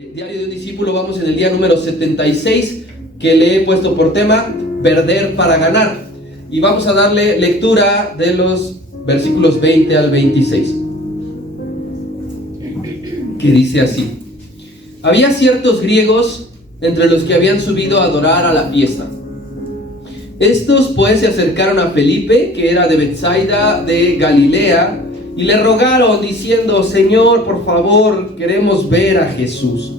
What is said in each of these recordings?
Diario de un discípulo, vamos en el día número 76, que le he puesto por tema perder para ganar, y vamos a darle lectura de los versículos 20 al 26, que dice así: había ciertos griegos entre los que habían subido a adorar a la fiesta. Estos pues se acercaron a Felipe, que era de Betsaida de Galilea, y le rogaron diciendo: Señor, por favor, queremos ver a Jesús.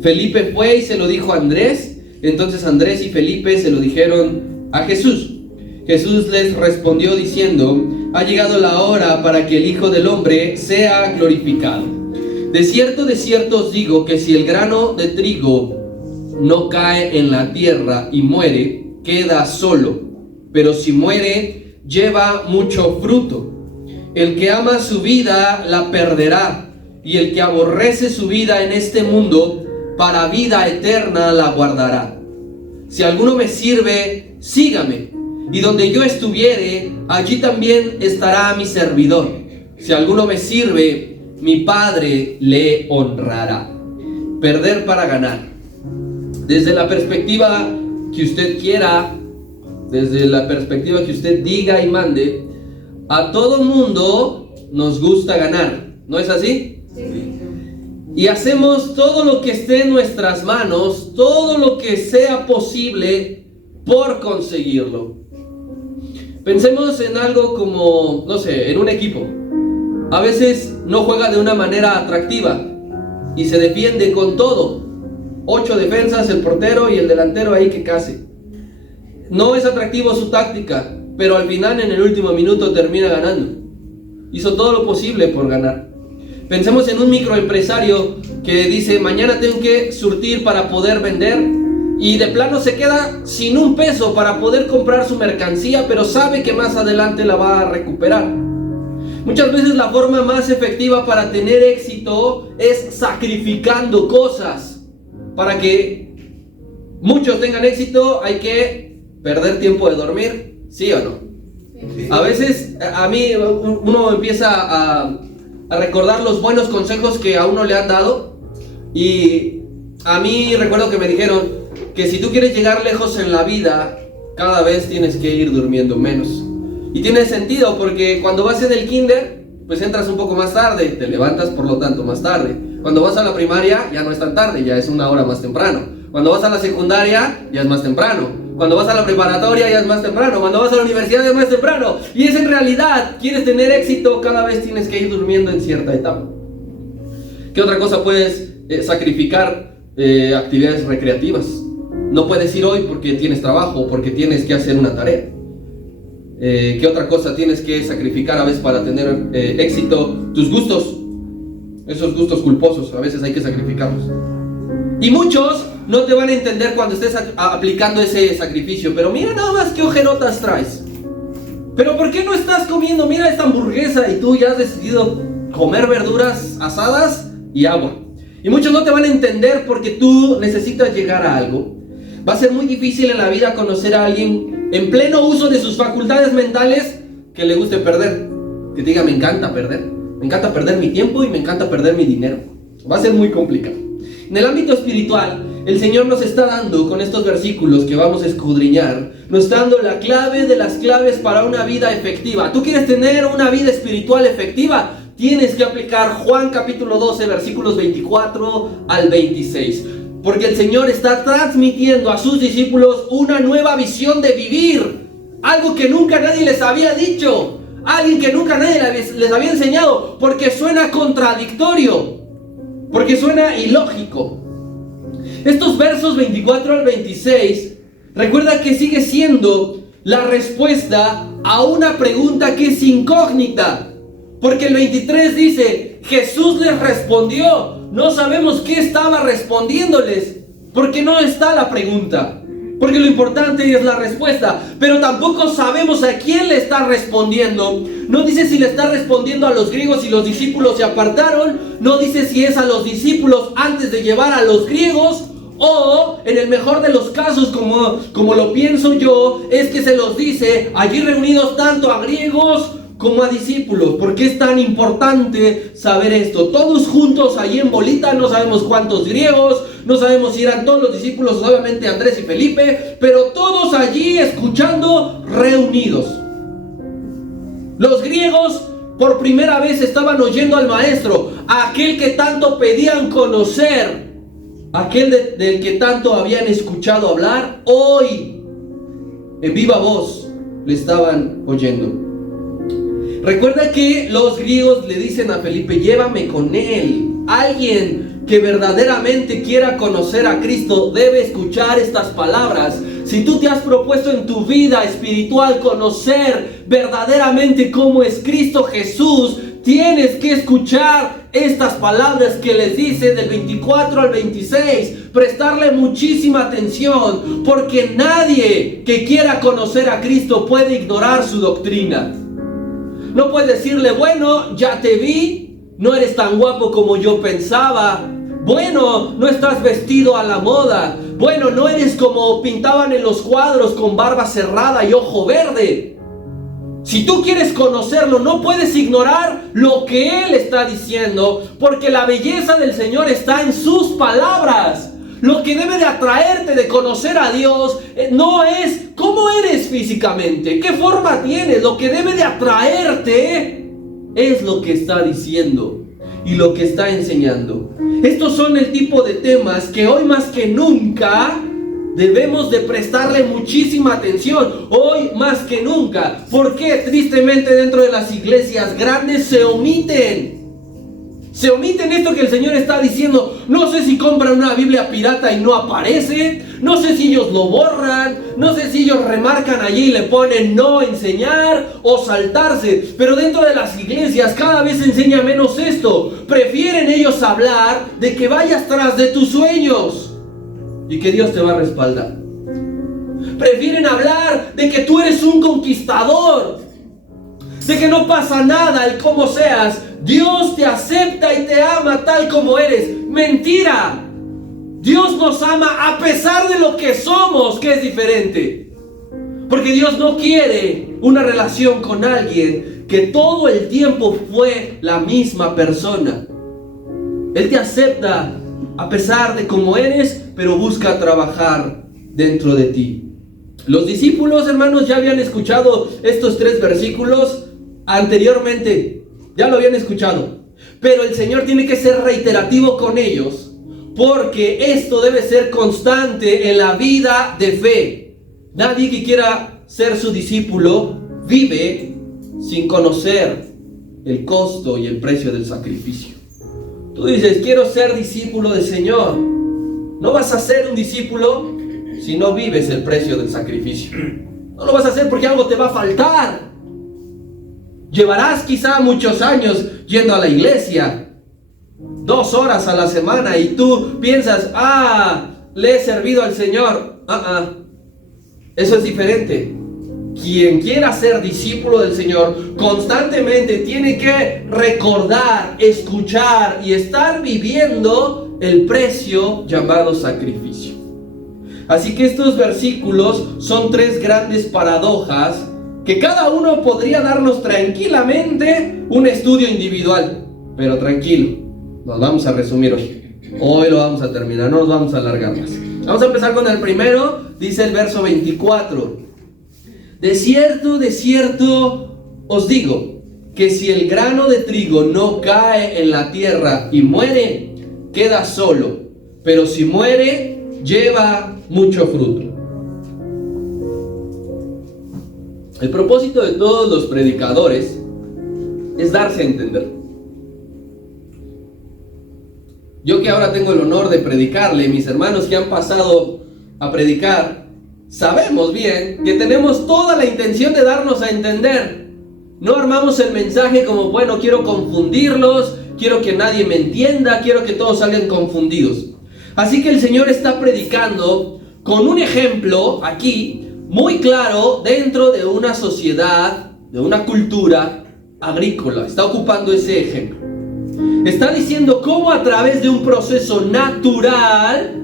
Felipe fue y se lo dijo a Andrés. Entonces Andrés y Felipe se lo dijeron a Jesús. Jesús les respondió diciendo: ha llegado la hora para que el Hijo del Hombre sea glorificado. De cierto os digo que si el grano de trigo no cae en la tierra y muere, queda solo, pero si muere, lleva mucho fruto. El que ama su vida la perderá, y el que aborrece su vida en este mundo, para vida eterna la guardará. Si alguno me sirve, sígame, y donde yo estuviere, allí también estará mi servidor. Si alguno me sirve, mi Padre le honrará. Perder para ganar. Desde la perspectiva que usted quiera, desde la perspectiva que usted diga y mande, a todo mundo nos gusta ganar, ¿no es así? Sí. Y hacemos todo lo que esté en nuestras manos, todo lo que sea posible por conseguirlo. Pensemos en algo como, no sé, en un equipo. A veces no juega de una manera atractiva y se defiende con todo. 8 defensas, el portero y el delantero ahí que case. No es atractivo su táctica, pero al final en el último minuto termina ganando. Hizo todo lo posible por ganar. Pensemos en un microempresario que dice: mañana tengo que surtir para poder vender, y de plano se queda sin un peso para poder comprar su mercancía, pero sabe que más adelante la va a recuperar. Muchas veces la forma más efectiva para tener éxito es sacrificando cosas. Para que muchos tengan éxito hay que perder tiempo de dormir, ¿sí o no? Sí. A veces a mí uno empieza a recordar los buenos consejos que a uno le han dado, y a mí recuerdo que me dijeron que si tú quieres llegar lejos en la vida, cada vez tienes que ir durmiendo menos. Y tiene sentido, porque cuando vas en el kinder, pues entras un poco más tarde, te levantas por lo tanto más tarde. Cuando vas a la primaria ya no es tan tarde, ya es una hora más temprano. Cuando vas a la secundaria ya es más temprano. Cuando vas a la preparatoria ya es más temprano. Cuando vas a la universidad ya es más temprano. Y es en realidad, quieres tener éxito, cada vez tienes que ir durmiendo en cierta etapa. ¿Qué otra cosa puedes sacrificar? Actividades recreativas. No puedes ir hoy porque tienes trabajo, porque tienes que hacer una tarea. ¿Qué otra cosa tienes que sacrificar a veces para tener éxito? Tus gustos. Esos gustos culposos, a veces hay que sacrificarlos. Y muchos no te van a entender cuando estés aplicando ese sacrificio. Pero mira nada más qué ojerotas traes. Pero ¿por qué no estás comiendo? Mira esta hamburguesa, y tú ya has decidido comer verduras asadas y agua. Y muchos no te van a entender porque tú necesitas llegar a algo. Va a ser muy difícil en la vida conocer a alguien en pleno uso de sus facultades mentales que le guste perder. Que te diga: me encanta perder. Me encanta perder mi tiempo y me encanta perder mi dinero. Va a ser muy complicado. En el ámbito espiritual, el Señor nos está dando, con estos versículos que vamos a escudriñar, nos está dando la clave de las claves para una vida efectiva. ¿Tú quieres tener una vida espiritual efectiva? Tienes que aplicar Juan capítulo 12, versículos 24 al 26. Porque el Señor está transmitiendo a sus discípulos una nueva visión de vivir. Algo que nunca nadie les había dicho. Alguien que nunca nadie les había enseñado. Porque suena contradictorio. Porque suena ilógico. Estos versos 24 al 26, recuerda que sigue siendo la respuesta a una pregunta que es incógnita. Porque el 23 dice: Jesús les respondió. No sabemos qué estaba respondiéndoles, porque no está la pregunta. Porque lo importante es la respuesta. Pero tampoco sabemos a quién le está respondiendo. No dice si le está respondiendo a los griegos y los discípulos se apartaron. No dice si es a los discípulos antes de llevar a los griegos. O, en el mejor de los casos, como lo pienso yo, es que se los dice allí reunidos tanto a griegos como a discípulos. ¿Por qué es tan importante saber esto? Todos juntos allí en bolita, no sabemos cuántos griegos, no sabemos si eran todos los discípulos, obviamente Andrés y Felipe, pero todos allí escuchando, reunidos. Los griegos por primera vez estaban oyendo al maestro, a aquel que tanto pedían conocer, aquel del que tanto habían escuchado hablar. Hoy, en viva voz, le estaban oyendo. Recuerda que los griegos le dicen a Felipe: llévame con él. Alguien que verdaderamente quiera conocer a Cristo debe escuchar estas palabras. Si tú te has propuesto en tu vida espiritual conocer verdaderamente cómo es Cristo Jesús, tienes que escuchar estas palabras que les dice del 24 al 26. Prestarle muchísima atención, porque nadie que quiera conocer a Cristo puede ignorar su doctrina. No puedes decirle: bueno, ya te vi, no eres tan guapo como yo pensaba. Bueno, no estás vestido a la moda. Bueno, no eres como pintaban en los cuadros, con barba cerrada y ojo verde. Si tú quieres conocerlo, no puedes ignorar lo que Él está diciendo, porque la belleza del Señor está en sus palabras. Lo que debe de atraerte de conocer a Dios no es cómo eres físicamente, qué forma tienes. Lo que debe de atraerte es lo que está diciendo y lo que está enseñando. Estos son el tipo de temas que hoy más que nunca debemos de prestarle muchísima atención. Hoy más que nunca. ¿Por qué? Tristemente dentro de las iglesias grandes se omiten esto que el Señor está diciendo. No sé si compran una Biblia pirata y no aparece. No sé si ellos lo borran. No sé si ellos remarcan allí y le ponen no enseñar o saltarse. Pero dentro de las iglesias cada vez se enseña menos esto. Prefieren ellos hablar de que vayas tras de tus sueños y que Dios te va a respaldar. Prefieren hablar de que tú eres un conquistador, de que no pasa nada el cómo seas. Dios te acepta y te ama tal como eres. Mentira. Dios nos ama a pesar de lo que somos, que es diferente. Porque Dios no quiere una relación con alguien que todo el tiempo fue la misma persona. Él te acepta a pesar de cómo eres, pero busca trabajar dentro de ti. Los discípulos, hermanos, ya habían escuchado estos 3 versículos anteriormente. Ya lo habían escuchado. Pero el Señor tiene que ser reiterativo con ellos, porque esto debe ser constante en la vida de fe. Nadie que quiera ser su discípulo vive sin conocer el costo y el precio del sacrificio. Tú dices: quiero ser discípulo del Señor. No vas a ser un discípulo si no vives el precio del sacrificio. No lo vas a hacer porque algo te va a faltar. Llevarás quizá muchos años yendo a la iglesia, 2 horas a la semana, y tú piensas: le he servido al Señor. Eso es diferente. Quien quiera ser discípulo del Señor constantemente tiene que recordar, escuchar y estar viviendo el precio llamado sacrificio. Así que estos versículos son 3 grandes paradojas que cada uno podría darnos tranquilamente un estudio individual. Pero tranquilo, nos vamos a resumir hoy. Hoy lo vamos a terminar, no nos vamos a alargar más. Vamos a empezar con el primero. Dice el verso 24: de cierto os digo, que si el grano de trigo no cae en la tierra y muere, queda solo, pero si muere, lleva mucho fruto. El propósito de todos los predicadores es darse a entender. Yo que ahora tengo el honor de predicarle, mis hermanos que han pasado a predicar, sabemos bien que tenemos toda la intención de darnos a entender. No armamos el mensaje como: bueno, quiero confundirlos, quiero que nadie me entienda, quiero que todos salgan confundidos. Así que el Señor está predicando con un ejemplo aquí muy claro dentro de una sociedad, de una cultura agrícola. Está ocupando ese ejemplo. Está diciendo cómo a través de un proceso natural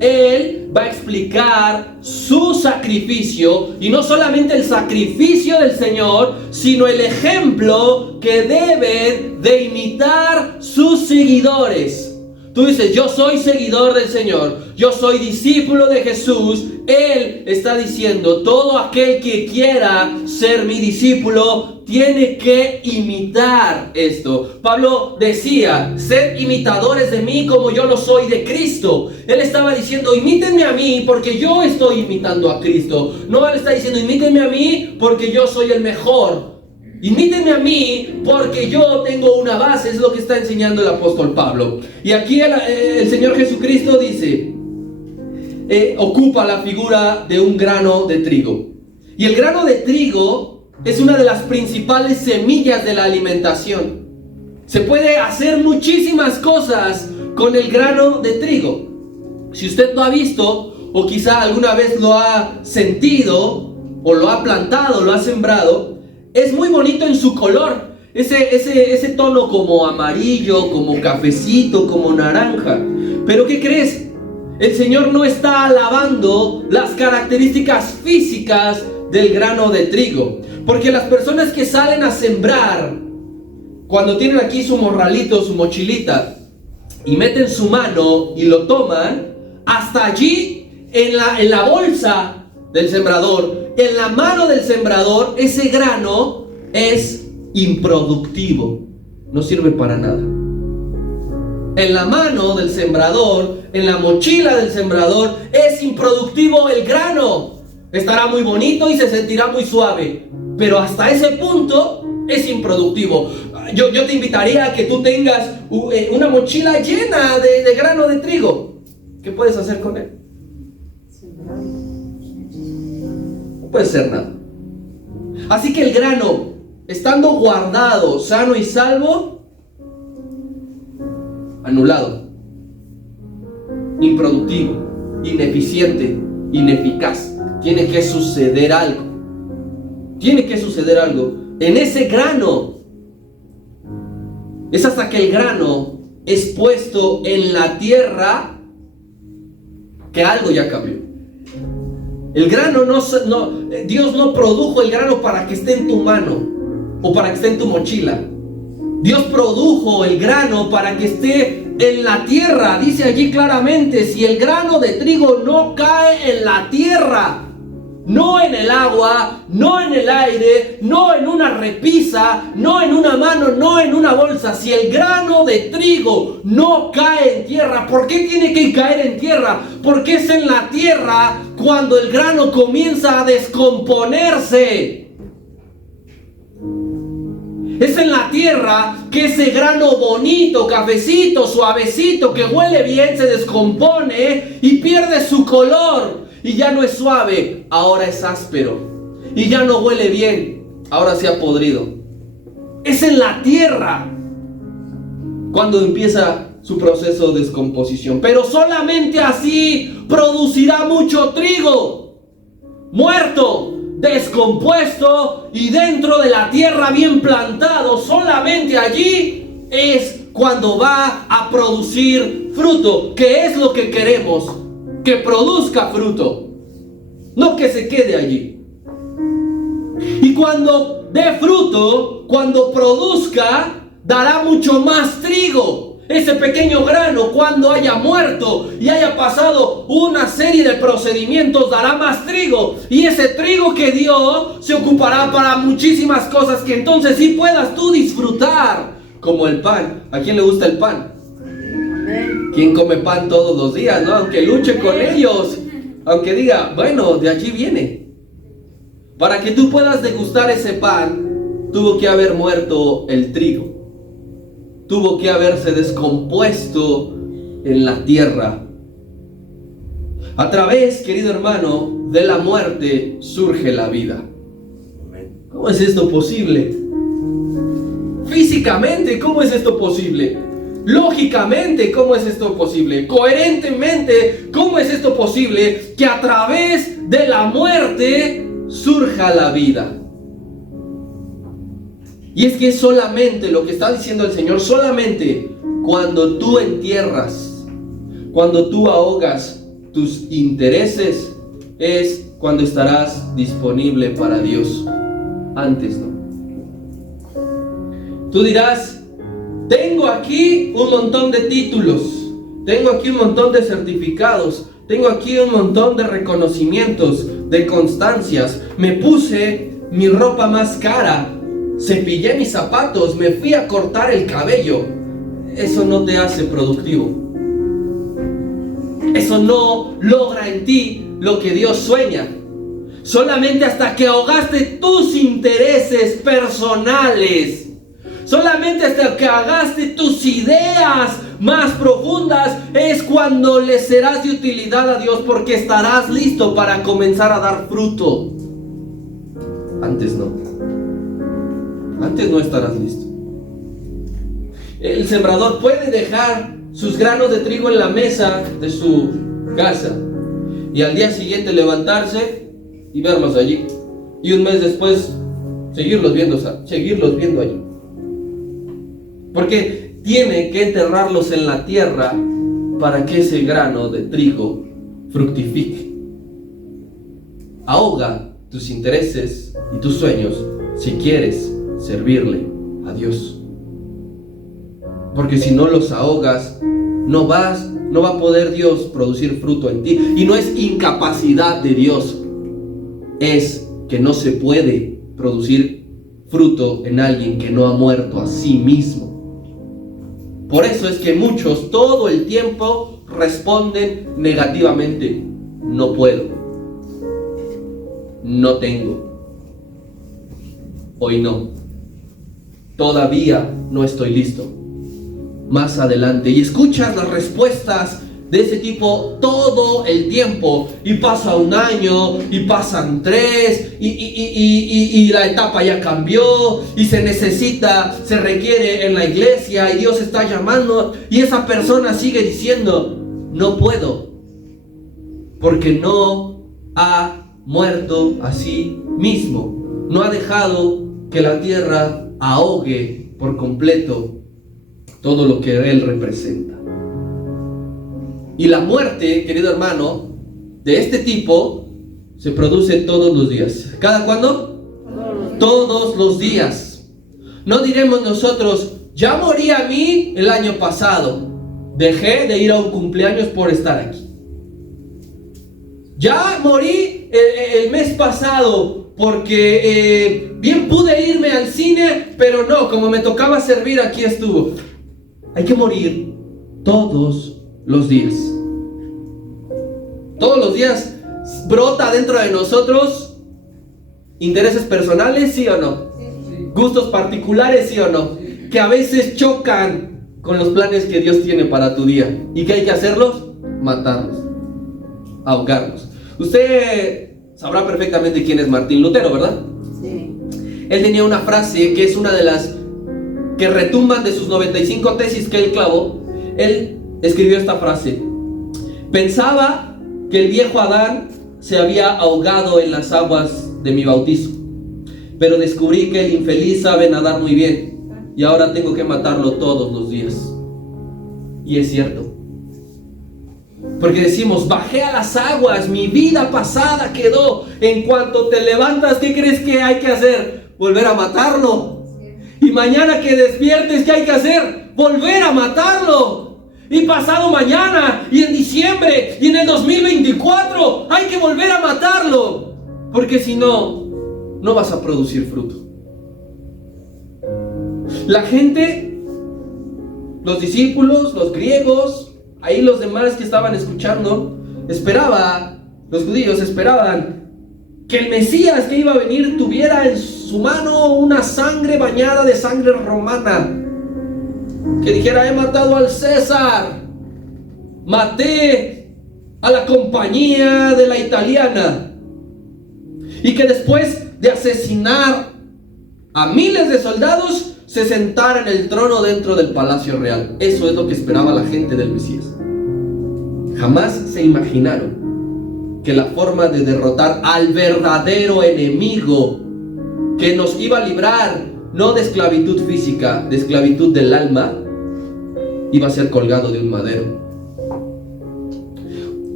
Él va a explicar su sacrificio, y no solamente el sacrificio del Señor, sino el ejemplo que deben de imitar sus seguidores. Tú dices, yo soy seguidor del Señor, yo soy discípulo de Jesús. Él está diciendo, todo aquel que quiera ser mi discípulo tiene que imitar esto. Pablo decía, sed imitadores de mí como yo lo soy de Cristo. Él estaba diciendo, imítenme a mí porque yo estoy imitando a Cristo. No, él está diciendo, imítenme a mí porque yo soy el mejor. Imítenme a mí porque yo tengo una base. Es lo que está enseñando el apóstol Pablo. Y aquí el Señor Jesucristo dice, ocupa la figura de un grano de trigo. Y el grano de trigo es una de las principales semillas de la alimentación. Se puede hacer muchísimas cosas con el grano de trigo. Si usted lo ha visto, o quizá alguna vez lo ha sentido, o lo ha plantado, lo ha sembrado, es muy bonito en su color. Ese tono como amarillo, como cafecito, como naranja. Pero ¿qué crees? El Señor no está alabando las características físicas del grano de trigo. Porque las personas que salen a sembrar, cuando tienen aquí su morralito, su mochilita, y meten su mano y lo toman, hasta allí, en la bolsa del sembrador, en la mano del sembrador, ese grano es improductivo, no sirve para nada. En la mano del sembrador, en la mochila del sembrador, es improductivo el grano. Estará muy bonito y se sentirá muy suave, pero hasta ese punto es improductivo. Yo te invitaría a que tú tengas una mochila llena de grano de trigo. ¿Qué puedes hacer con él? No puede ser nada. Así que el grano, estando guardado, sano y salvo, anulado, improductivo, ineficiente, ineficaz. Tiene que suceder algo. Tiene que suceder algo. En ese grano, es hasta que el grano es puesto en la tierra que algo ya cambió. El grano Dios no produjo el grano para que esté en tu mano o para que esté en tu mochila. Dios produjo el grano para que esté en la tierra. Dice allí claramente, si el grano de trigo no cae en la tierra, no en el agua, no en el aire, no en una repisa, no en una mano, no en una bolsa. Si el grano de trigo no cae en tierra, ¿por qué tiene que caer en tierra? Porque es en la tierra cuando el grano comienza a descomponerse. Es en la tierra que ese grano bonito, cafecito, suavecito, que huele bien, se descompone y pierde su color. Y ya no es suave, ahora es áspero. Y ya no huele bien, ahora se ha podrido. Es en la tierra cuando empieza su proceso de descomposición. Pero solamente así producirá mucho trigo, muerto, descompuesto y dentro de la tierra bien plantado. Solamente allí es cuando va a producir fruto, que es lo que queremos. Que produzca fruto, no que se quede allí. Y cuando dé fruto, cuando produzca, dará mucho más trigo. Ese pequeño grano, cuando haya muerto y haya pasado una serie de procedimientos, dará más trigo. Y ese trigo que dio se ocupará para muchísimas cosas que entonces sí puedas tú disfrutar. Como el pan. ¿A quién le gusta el pan? ¿Quién come pan todos los días, no? Aunque luche con ellos, aunque diga, bueno, de allí viene. Para que tú puedas degustar ese pan, tuvo que haber muerto el trigo. Tuvo que haberse descompuesto en la tierra. A través, querido hermano, de la muerte surge la vida. ¿Cómo es esto posible? Físicamente, ¿cómo es esto posible? Lógicamente, ¿cómo es esto posible? Coherentemente, ¿cómo es esto posible? Que a través de la muerte surja la vida. Y es que solamente lo que está diciendo el Señor, solamente cuando tú entierras, cuando tú ahogas tus intereses es cuando estarás disponible para Dios. Antes no. Tú dirás, tengo aquí un montón de títulos, tengo aquí un montón de certificados, tengo aquí un montón de reconocimientos, de constancias, me puse mi ropa más cara, cepillé mis zapatos, me fui a cortar el cabello. Eso no te hace productivo. Eso no logra en ti lo que Dios sueña. Solamente hasta que ahogaste tus intereses personales, solamente hasta que ahogaste tus ideas más profundas, es cuando le serás de utilidad a Dios, porque estarás listo para comenzar a dar fruto. Antes no. Antes no estarás listo. El sembrador puede dejar sus granos de trigo en la mesa de su casa y al día siguiente levantarse y verlos allí, y un mes después seguirlos viendo allí, porque tiene que enterrarlos en la tierra para que ese grano de trigo fructifique. Ahoga tus intereses y tus sueños si quieres servirle a Dios, porque si no los ahogas, no va a poder Dios producir fruto en ti. Y no es incapacidad de Dios, es que no se puede producir fruto en alguien que no ha muerto a sí mismo. Por eso es que muchos todo el tiempo responden negativamente: no puedo, no tengo, hoy no, todavía no estoy listo, más adelante. Y escuchas las respuestas de ese tipo todo el tiempo, y pasa un año, y pasan 3, y la etapa ya cambió, y se requiere en la iglesia, y Dios está llamando, y esa persona sigue diciendo: no puedo, porque no ha muerto a sí mismo, no ha dejado que la tierra ahogue por completo todo lo que Él representa. Y la muerte, querido hermano, de este tipo se produce todos los días. ¿Cada cuándo? Todos los días. No diremos nosotros: ya morí a mí el año pasado, dejé de ir a un cumpleaños por estar aquí. Ya morí el mes pasado porque bien pude irme al cine, pero no, como me tocaba servir, aquí estuvo. Hay que morir todos los días. Todos los días brota dentro de nosotros intereses personales, ¿sí o no? Sí. Gustos particulares, ¿sí o no? Que a veces chocan con los planes que Dios tiene para tu día. ¿Y qué hay que hacerlos? Matarlos, ahogarlos. Usted sabrá perfectamente quién es Martín Lutero, ¿verdad? Sí. Él tenía una frase que es una de las que retumban de sus 95 tesis que él clavó. Él escribió esta frase: pensaba que el viejo Adán se había ahogado en las aguas de mi bautizo, pero descubrí que el infeliz sabe nadar muy bien, y ahora tengo que matarlo todos los días. Y es cierto, porque decimos: bajé a las aguas, mi vida pasada quedó. En cuanto te levantas, ¿qué crees que hay que hacer? Volver a matarlo. Y mañana que despiertes, ¿qué hay que hacer? Volver a matarlo. Y pasado mañana, y en diciembre, y en el 2024, hay que volver a matarlo. Porque si no, no vas a producir fruto. La gente, los discípulos, los griegos, ahí los demás que estaban escuchando, los judíos esperaban que el Mesías que iba a venir tuviera en su mano una sangre bañada de sangre romana, que dijera: he matado al César, maté a la compañía de la italiana, y que después de asesinar a miles de soldados se sentara en el trono dentro del palacio real. Eso es lo que esperaba la gente del Mesías. Jamás se imaginaron que la forma de derrotar al verdadero enemigo, que nos iba a librar no de esclavitud física, de esclavitud del alma, iba a ser colgado de un madero.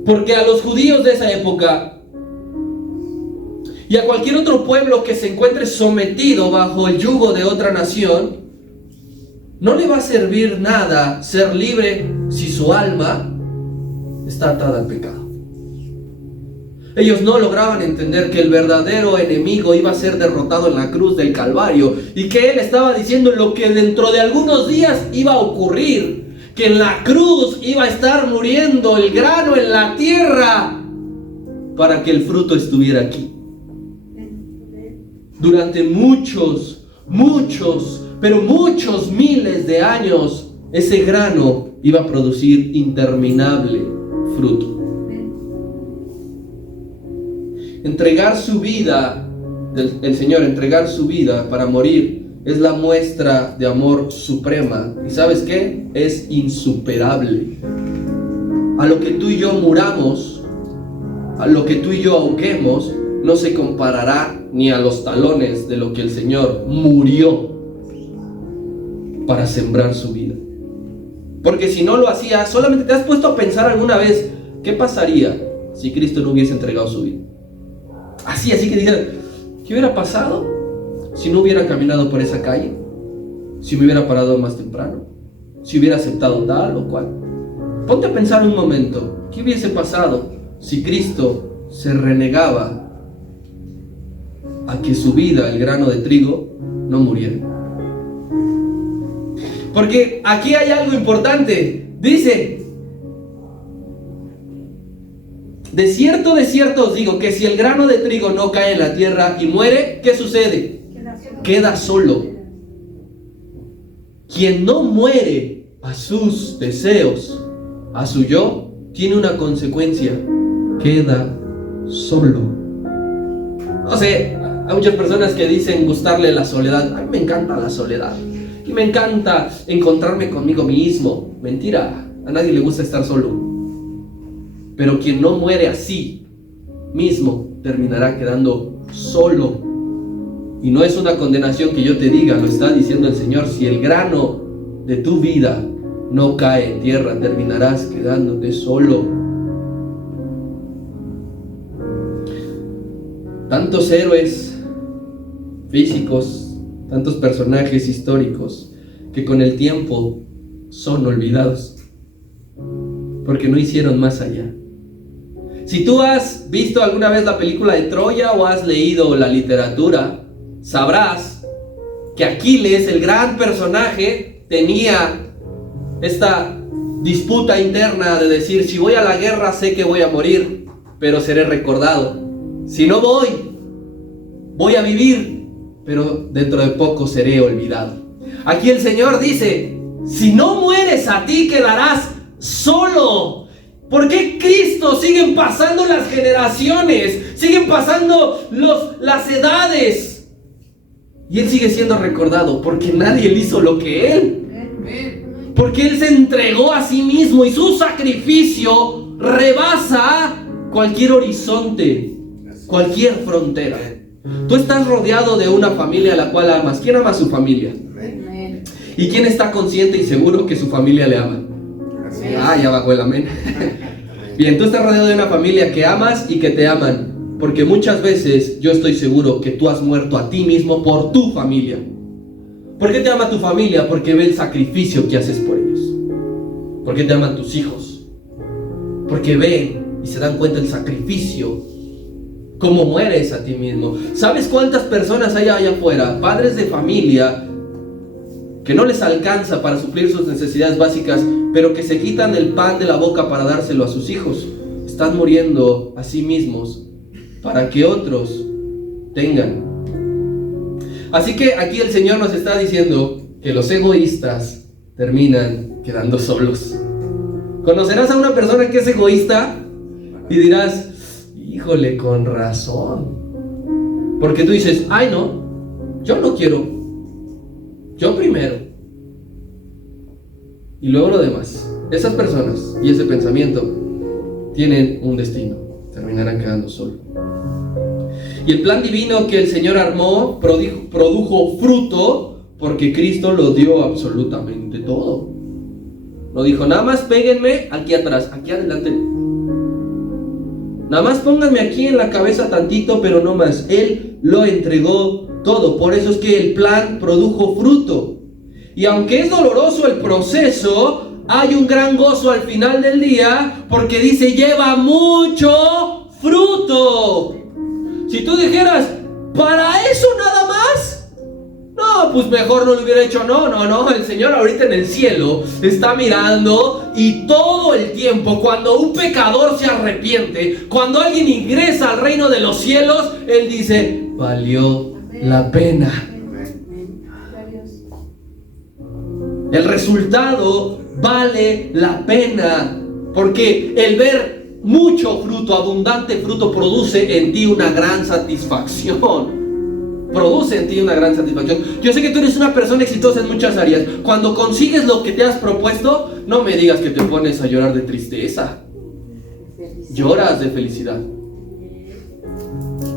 Porque a los judíos de esa época y a cualquier otro pueblo que se encuentre sometido bajo el yugo de otra nación, no le va a servir nada ser libre si su alma está atada al pecado. Ellos no lograban entender que el verdadero enemigo iba a ser derrotado en la cruz del Calvario y que Él estaba diciendo lo que dentro de algunos días iba a ocurrir, que en la cruz iba a estar muriendo el grano en la tierra para que el fruto estuviera aquí. Durante muchos miles de años, ese grano iba a producir interminable fruto. Entregar su vida, el Señor, entregar su vida para morir, es la muestra de amor suprema. ¿Y sabes qué? Es insuperable. A lo que tú y yo muramos, a lo que tú y yo ahoguemos, no se comparará ni a los talones de lo que el Señor murió para sembrar su vida. Porque si no lo hacía, solamente te has puesto a pensar alguna vez, ¿qué pasaría si Cristo no hubiese entregado su vida? Así que digan, ¿qué hubiera pasado si no hubiera caminado por esa calle? Si me hubiera parado más temprano, si hubiera aceptado tal o cual. Ponte a pensar un momento, ¿qué hubiese pasado si Cristo se renegaba a que su vida, el grano de trigo, no muriera? Porque aquí hay algo importante. Dice, de cierto os digo que si el grano de trigo no cae en la tierra y muere, ¿qué sucede? Queda solo. Quien no muere a sus deseos, a su yo, tiene una consecuencia: queda solo. No sé, hay muchas personas que dicen gustarle la soledad. A mí me encanta la soledad y me encanta encontrarme conmigo mismo. Mentira, a nadie le gusta estar solo. Pero quien no muere a sí mismo terminará quedando solo. Y no es una condenación que yo te diga, lo está diciendo el Señor. Si el grano de tu vida no cae en tierra, terminarás quedándote solo. Tantos héroes físicos, tantos personajes históricos que con el tiempo son olvidados porque no hicieron más allá. Si tú has visto alguna vez la película de Troya o has leído la literatura, sabrás que Aquiles, el gran personaje, tenía esta disputa interna de decir: si voy a la guerra sé que voy a morir, pero seré recordado. Si no voy a vivir, pero dentro de poco seré olvidado. Aquí el Señor dice: si no mueres a ti, quedarás solo. ¿Por qué Cristo siguen pasando las generaciones? Siguen pasando las edades. Y Él sigue siendo recordado porque nadie le hizo lo que Él. Porque Él se entregó a sí mismo y su sacrificio rebasa cualquier horizonte, cualquier frontera. Tú estás rodeado de una familia a la cual amas. ¿Quién ama a su familia? ¿Y quién está consciente y seguro que su familia le ama? Ya bajó el amén. Bien, tú estás rodeado de una familia que amas y que te aman, porque muchas veces yo estoy seguro que tú has muerto a ti mismo por tu familia. ¿Por qué te ama tu familia? Porque ve el sacrificio que haces por ellos. ¿Por qué te aman tus hijos? Porque ven y se dan cuenta del sacrificio, cómo mueres a ti mismo. ¿Sabes cuántas personas hay allá afuera, padres de familia, que no les alcanza para suplir sus necesidades básicas, pero que se quitan el pan de la boca para dárselo a sus hijos? Están muriendo a sí mismos para que otros tengan. Así que aquí el Señor nos está diciendo que los egoístas terminan quedando solos. Conocerás a una persona que es egoísta y dirás: híjole, con razón. Porque tú dices: ay no, yo no quiero, yo primero y luego lo demás. Esas personas y ese pensamiento tienen un destino: terminarán quedando solos. Y el plan divino que el Señor armó produjo fruto porque Cristo lo dio absolutamente todo. No dijo: nada más péguenme aquí atrás, aquí adelante. Nada más pónganme aquí en la cabeza tantito, pero no más. Él lo entregó todo. Por eso es que el plan produjo fruto. Y aunque es doloroso el proceso, hay un gran gozo al final del día, porque dice, lleva mucho fruto. Si tú dijeras, ¿para eso nada más? No, pues mejor no lo hubiera hecho. No, el Señor ahorita en el cielo está mirando, y todo el tiempo, cuando un pecador se arrepiente, cuando alguien ingresa al reino de los cielos, Él dice, valió la pena. El resultado vale la pena, porque el ver mucho fruto, abundante fruto, produce en ti una gran satisfacción. Produce en ti una gran satisfacción. Yo sé que tú eres una persona exitosa en muchas áreas. Cuando consigues lo que te has propuesto, no me digas que te pones a llorar de tristeza. Lloras de felicidad,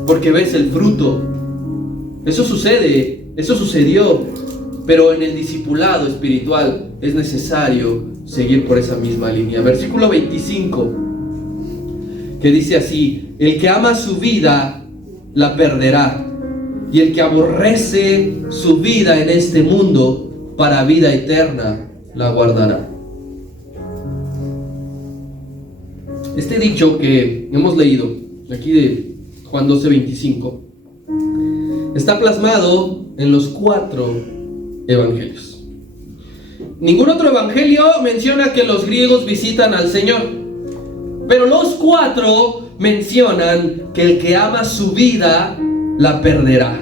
porque ves el fruto. Eso sucede, eso sucedió. Pero en el discipulado espiritual es necesario seguir por esa misma línea. Versículo 25, que dice así: el que ama su vida la perderá, y el que aborrece su vida en este mundo para vida eterna la guardará. Este dicho que hemos leído aquí de Juan 12:25 está plasmado en los 4 evangelios. Ningún otro evangelio menciona que los griegos visitan al Señor, pero los 4 mencionan que el que ama su vida la perderá,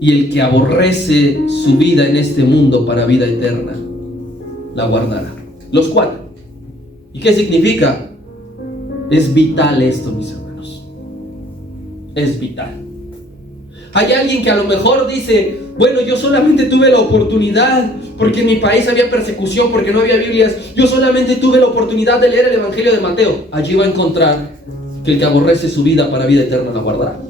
y el que aborrece su vida en este mundo para vida eterna la guardará. Los 4. ¿Y qué significa? Es vital esto, mis hermanos. Es vital. Hay alguien que a lo mejor dice, bueno, yo solamente tuve la oportunidad porque en mi país había persecución, porque no había Biblias. Yo solamente tuve la oportunidad de leer el Evangelio de Mateo. Allí va a encontrar que el que aborrece su vida para vida eterna la guardará.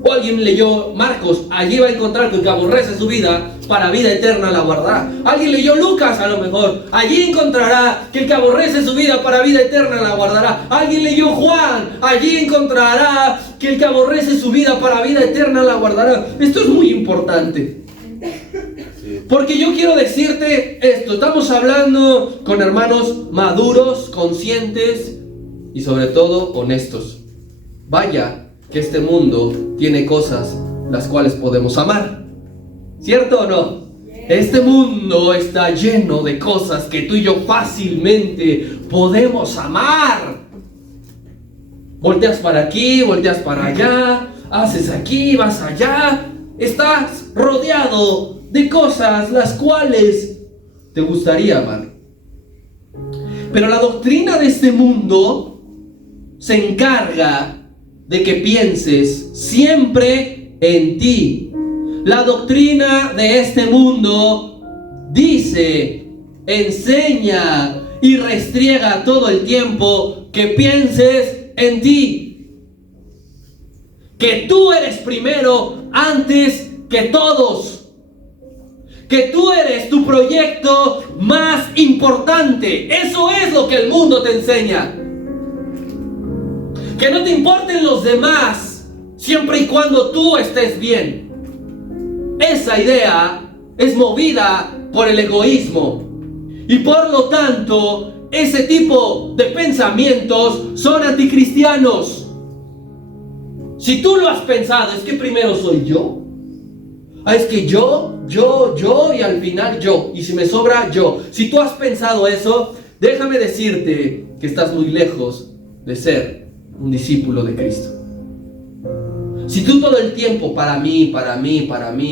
O alguien leyó Marcos, allí va a encontrar que el que aborrece su vida para vida eterna la guardará. Alguien leyó Lucas, a lo mejor, allí encontrará que el que aborrece su vida para vida eterna la guardará. Alguien leyó Juan, allí encontrará que el que aborrece su vida para vida eterna la guardará. Esto es muy importante, porque yo quiero decirte esto. Estamos hablando con hermanos maduros, conscientes y sobre todo honestos. Vaya que este mundo tiene cosas las cuales podemos amar, ¿cierto o no? Este mundo está lleno de cosas que tú y yo fácilmente podemos amar. Volteas para aquí, volteas para allá, haces aquí, vas allá. Estás rodeado de cosas las cuales te gustaría amar. Pero la doctrina de este mundo se encarga de que pienses siempre en ti. La doctrina de este mundo dice, enseña y restriega todo el tiempo que pienses en ti. Que tú eres primero antes que todos. Que tú eres tu proyecto más importante. Eso es lo que el mundo te enseña. Que no te importen los demás, siempre y cuando tú estés bien. Esa idea es movida por el egoísmo. Y por lo tanto, ese tipo de pensamientos son anticristianos. Si tú lo has pensado, es que primero soy yo. Es que yo, y al final yo. Y si me sobra, yo. Si tú has pensado eso, déjame decirte que estás muy lejos de ser un discípulo de Cristo. Si tú todo el tiempo para mí,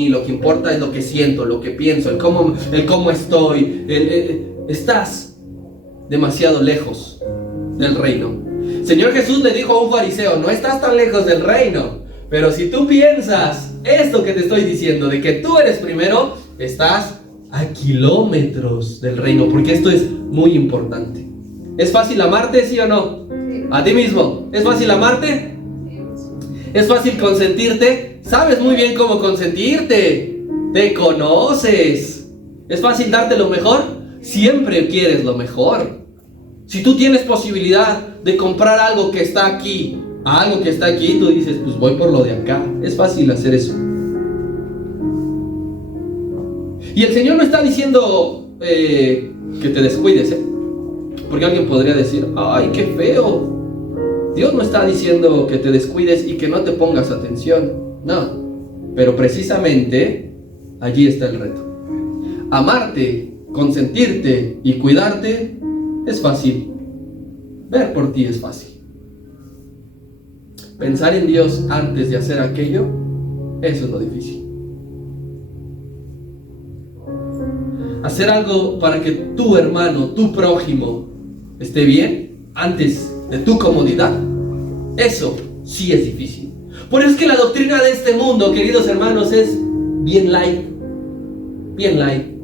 lo que importa es lo que siento, lo que pienso, el cómo estoy, estás demasiado lejos del reino. Señor Jesús le dijo a un fariseo, no estás tan lejos del reino, pero si tú piensas esto que te estoy diciendo, de que tú eres primero, estás a kilómetros del reino, porque esto es muy importante. ¿Es fácil amarte, sí o no? A ti mismo. ¿Es fácil amarte? ¿Es fácil consentirte? Sabes muy bien cómo consentirte. Te conoces. ¿Es fácil darte lo mejor? Siempre quieres lo mejor. Si tú tienes posibilidad de comprar algo que está aquí a algo que está aquí, tú dices, pues voy por lo de acá. Es fácil hacer eso. Y el Señor no está diciendo que te descuides, porque alguien podría decir, ay, qué feo. Dios no está diciendo que te descuides y que no te pongas atención. No, pero precisamente allí está el reto. Amarte, consentirte y cuidarte es fácil. Ver por ti es fácil. Pensar en Dios antes de hacer aquello, eso es lo difícil. Hacer algo para que tu hermano, tu prójimo esté bien antes de tu comodidad, eso sí es difícil. Por eso es que la doctrina de este mundo, queridos hermanos, es bien light. Bien light.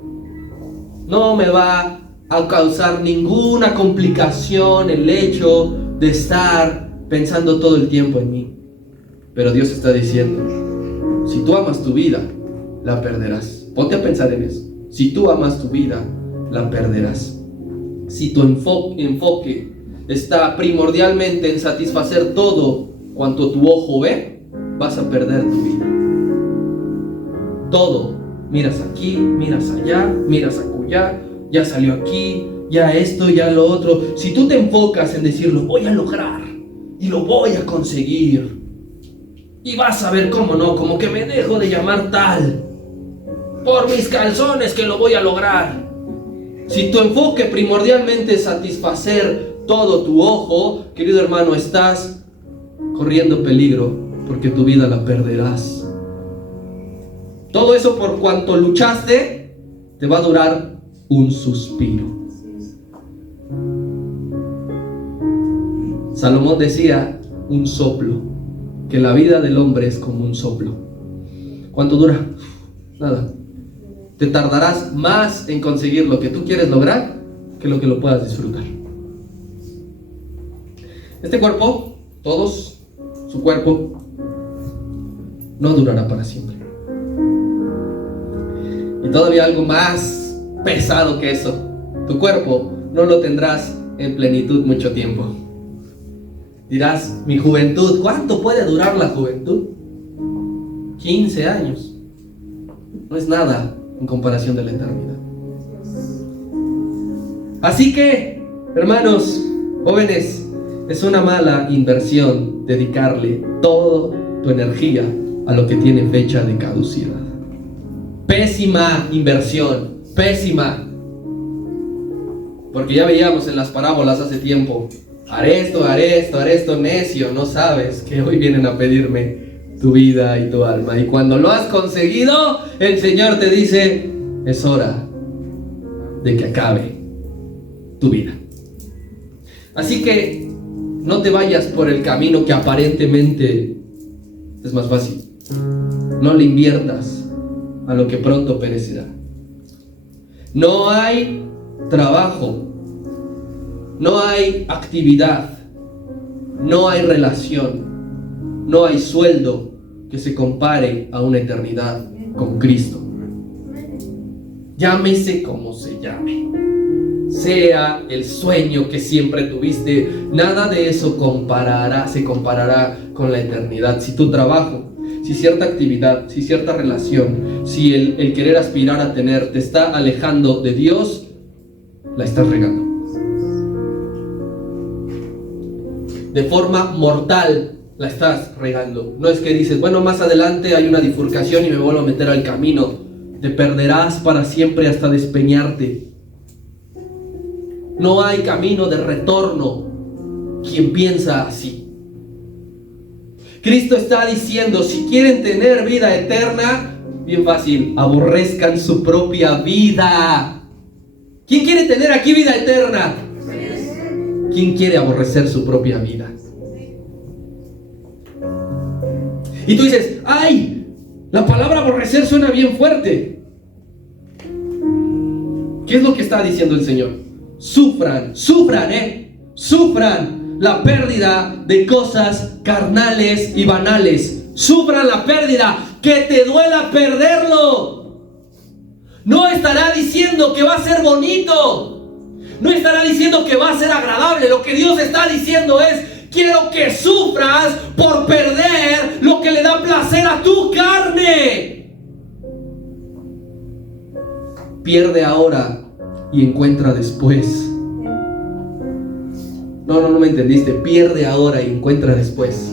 No me va a causar ninguna complicación el hecho de estar pensando todo el tiempo en mí. Pero Dios está diciendo, si tú amas tu vida, la perderás. Ponte a pensar en eso. Si tú amas tu vida, la perderás. Si tu enfoque está primordialmente en satisfacer todo cuanto tu ojo ve, vas a perder tu vida. Todo. Miras aquí, miras allá, miras acullá, ya salió aquí, ya esto, ya lo otro. Si tú te enfocas en decir, lo voy a lograr y lo voy a conseguir, y vas a ver cómo no, como que me dejo de llamar tal, por mis calzones que lo voy a lograr. Si tu enfoque primordialmente es satisfacer todo tu ojo, querido hermano, estás corriendo peligro, porque tu vida la perderás. Todo eso por cuanto luchaste, te va a durar un suspiro. Salomón decía, un soplo, que la vida del hombre es como un soplo. ¿Cuánto dura? Nada. Te tardarás más en conseguir lo que tú quieres lograr que lo que lo puedas disfrutar. Este cuerpo, todos, su cuerpo, no durará para siempre. Y todavía algo más pesado que eso, tu cuerpo no lo tendrás en plenitud mucho tiempo. Dirás, mi juventud, ¿cuánto puede durar la juventud? 15 años. No es nada en comparación de la eternidad. Así que, hermanos, jóvenes, es una mala inversión dedicarle toda tu energía a lo que tiene fecha de caducidad. Pésima inversión, pésima. Porque ya veíamos en las parábolas hace tiempo, haré esto, necio, no sabes que hoy vienen a pedirme tu vida y tu alma. Y cuando lo has conseguido, el Señor te dice, es hora de que acabe tu vida. Así que no te vayas por el camino que aparentemente es más fácil. No le inviertas a lo que pronto perecerá. No hay trabajo, no hay actividad, no hay relación, no hay sueldo que se compare a una eternidad con Cristo. Llámese como se llame, sea el sueño que siempre tuviste, nada de eso se comparará con la eternidad. Si tu trabajo, si cierta actividad, si cierta relación, si el querer aspirar a tener te está alejando de Dios, la estás regando. De forma mortal la estás regando. No es que dices, bueno, más adelante hay una bifurcación y me vuelvo a meter al camino. Te perderás para siempre hasta despeñarte. No hay camino de retorno. Quien piensa así. Cristo está diciendo, si quieren tener vida eterna, bien fácil, aborrezcan su propia vida. ¿Quién quiere tener aquí vida eterna? ¿Quién quiere aborrecer su propia vida? Y tú dices, ¡ay! La palabra aborrecer suena bien fuerte. ¿Qué es lo que está diciendo el Señor? Sufran la pérdida de cosas carnales y banales. Sufran la pérdida, que te duela perderlo. No estará diciendo que va a ser bonito. No estará diciendo que va a ser agradable. Lo que Dios está diciendo es Quiero que sufras por perder lo que le da placer a tu carne. Pierde ahora y encuentra después. No me entendiste. Pierde ahora y encuentra después.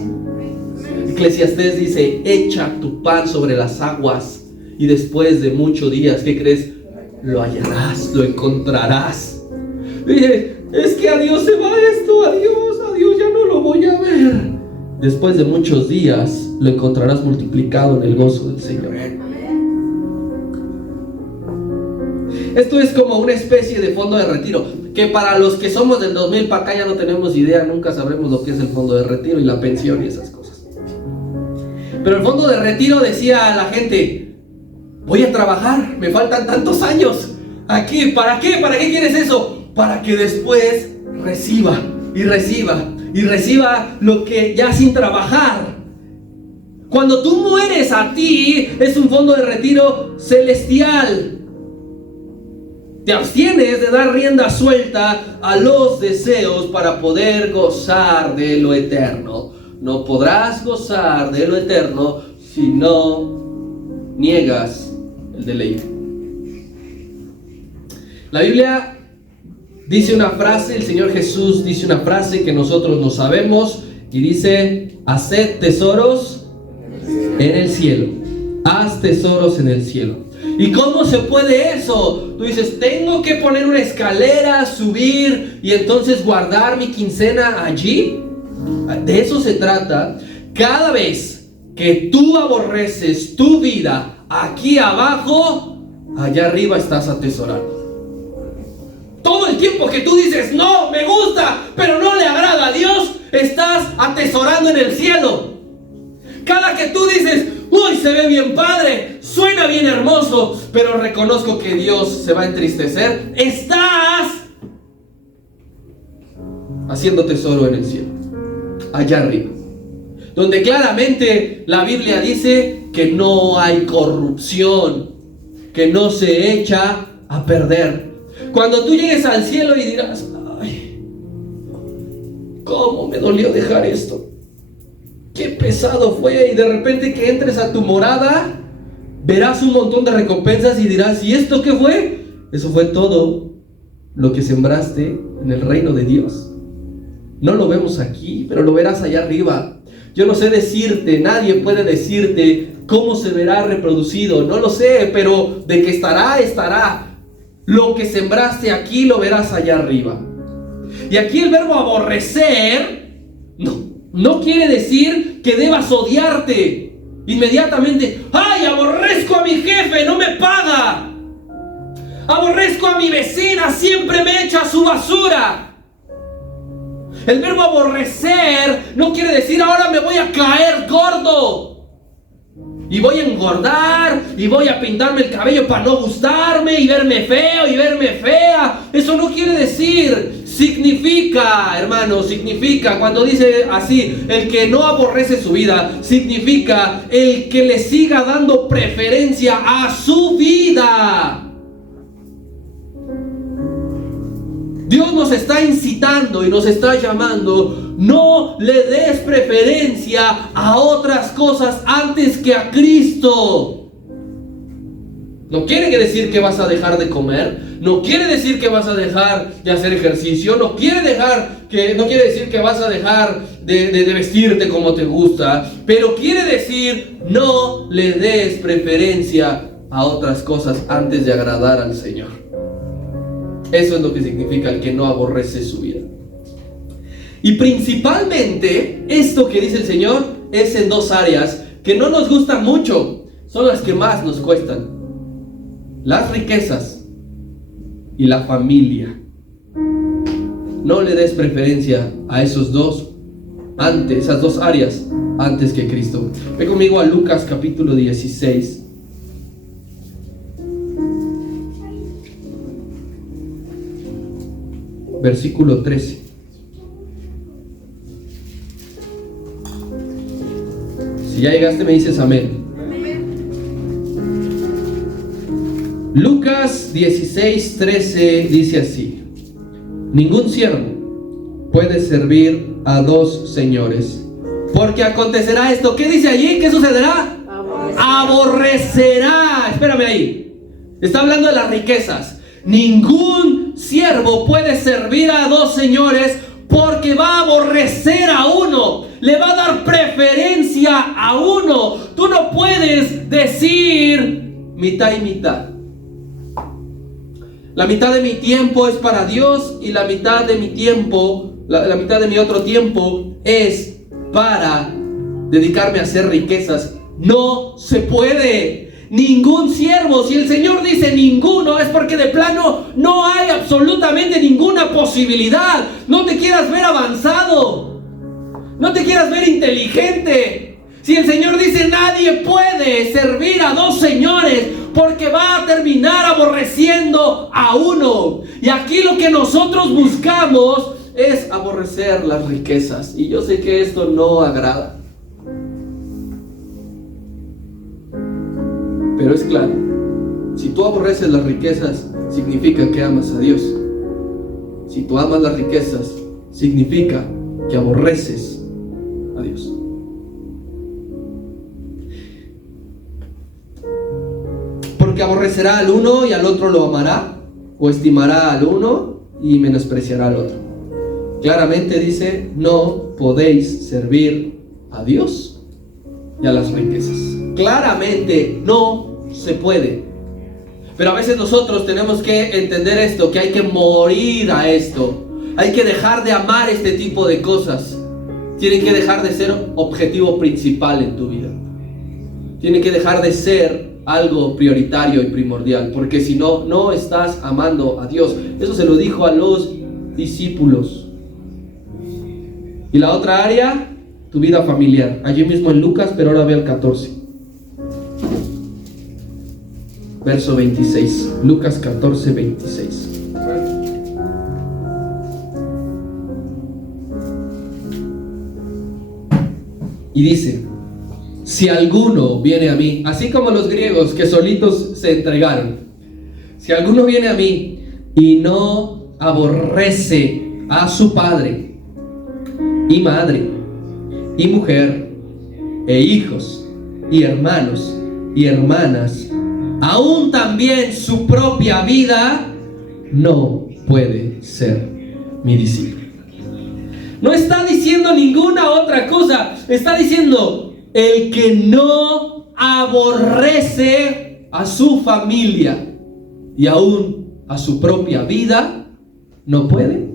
Eclesiastés dice: echa tu pan sobre las aguas y después de muchos días, ¿qué crees? Lo hallarás, lo encontrarás. Dije, es que adiós se va esto, adiós, ya no lo voy a ver. Después de muchos días lo encontrarás multiplicado en el gozo del Señor. Esto es como una especie de fondo de retiro, que para los que somos del 2000 para acá ya no tenemos idea, nunca sabremos lo que es el fondo de retiro y la pensión y esas cosas. Pero el fondo de retiro decía a la gente: voy a trabajar, me faltan tantos años aquí, ¿para qué? ¿Para qué quieres eso? Para que después reciba lo que ya sin trabajar. Cuando tú mueres a ti, es un fondo de retiro celestial. Te abstienes de dar rienda suelta a los deseos para poder gozar de lo eterno. No podrás gozar de lo eterno si no niegas el deleite. La Biblia dice una frase, el Señor Jesús dice una frase que nosotros no sabemos y dice: haced tesoros en el cielo. Haz tesoros en el cielo. ¿Y cómo se puede eso? Tú dices: tengo que poner una escalera, subir y entonces guardar mi quincena allí. De eso se trata. Cada vez que tú aborreces tu vida aquí abajo, allá arriba estás atesorando. Todo el tiempo que tú dices: no, me gusta, pero no le agrada a Dios, estás atesorando en el cielo. Cada que tú dices: uy, se ve bien padre, suena bien hermoso, pero reconozco que Dios se va a entristecer, estás haciendo tesoro en el cielo, allá arriba, donde claramente la Biblia dice que no hay corrupción, que no se echa a perder. Cuando tú llegues al cielo y dirás: ay, cómo me dolió dejar esto, qué pesado fue, y de repente que entres a tu morada, verás un montón de recompensas y dirás: ¿y esto qué fue? Eso fue todo lo que sembraste en el reino de Dios. No lo vemos aquí, pero lo verás allá arriba. Yo no sé decirte, nadie puede decirte cómo se verá reproducido, no lo sé, pero de que estará. Lo que sembraste aquí lo verás allá arriba. Y aquí el verbo aborrecer no quiere decir que debas odiarte inmediatamente. ¡Ay, aborrezco a mi jefe, no me paga! Aborrezco a mi vecina, siempre me echa su basura. El verbo aborrecer no quiere decir: ahora me voy a caer gordo y voy a engordar y voy a pintarme el cabello para no gustarme y verme feo y verme fea. Eso no quiere decir. Significa, hermano, cuando dice así, el que no aborrece su vida, significa el que le siga dando preferencia a su vida. Dios nos está incitando y nos está llamando: no le des preferencia a otras cosas antes que a Cristo. No quiere decir que vas a dejar de comer, no quiere decir que vas a dejar de hacer ejercicio, no quiere decir que vas a dejar de vestirte como te gusta, pero quiere decir: no le des preferencia a otras cosas antes de agradar al Señor. Eso es lo que significa el que no aborrece su vida. Y principalmente esto que dice el Señor es en dos áreas que no nos gustan mucho, son las que más nos cuestan: las riquezas y la familia. No le des preferencia a esas dos áreas antes que Cristo. Ve conmigo a Lucas capítulo 16. Versículo 13. Si ya llegaste me dices amén. Lucas 16:13 dice así: ningún siervo puede servir a dos señores. Porque acontecerá esto. ¿Qué dice allí? ¿Qué sucederá? Aborrecerá. Espérame ahí. Está hablando de las riquezas. Ningún siervo puede servir a dos señores porque va a aborrecer a uno. Le va a dar preferencia a uno. Tú no puedes decir mitad y mitad. La mitad de mi tiempo es para Dios y la mitad de mi tiempo, la mitad de mi otro tiempo es para dedicarme a hacer riquezas. No se puede. Ningún siervo, si el Señor dice ninguno, es porque de plano no hay absolutamente ninguna posibilidad. No te quieras ver avanzado, no te quieras ver inteligente. Si el Señor dice nadie puede servir a dos señores, porque va a terminar aborreciendo a uno. Y aquí lo que nosotros buscamos es aborrecer las riquezas. Y yo sé que esto no agrada, pero es claro, si tú aborreces las riquezas, significa que amas a Dios. Si tú amas las riquezas, significa que aborreces a Dios. Porque aborrecerá al uno y al otro lo amará, o estimará al uno y menospreciará al otro. Claramente dice, no podéis servir a Dios y a las riquezas. Claramente no se puede. Pero a veces nosotros tenemos que entender esto, que hay que morir a esto. Hay que dejar de amar este tipo de cosas. Tienen que dejar de ser objetivo principal en tu vida. Tiene que dejar de ser algo prioritario y primordial, porque si no, no estás amando a Dios. Eso se lo dijo a los discípulos. Y la otra área, tu vida familiar. Allí mismo en Lucas, pero ahora ve al 14. Verso 26. Lucas 14, 26. Y dice, si alguno viene a mí, así como los griegos que solitos se entregaron, si alguno viene a mí y no aborrece a su padre y madre y mujer e hijos y hermanos y hermanas, aún también su propia vida, no puede ser mi discípulo. No está diciendo ninguna otra cosa. Está diciendo, el que no aborrece a su familia y aún a su propia vida, no puede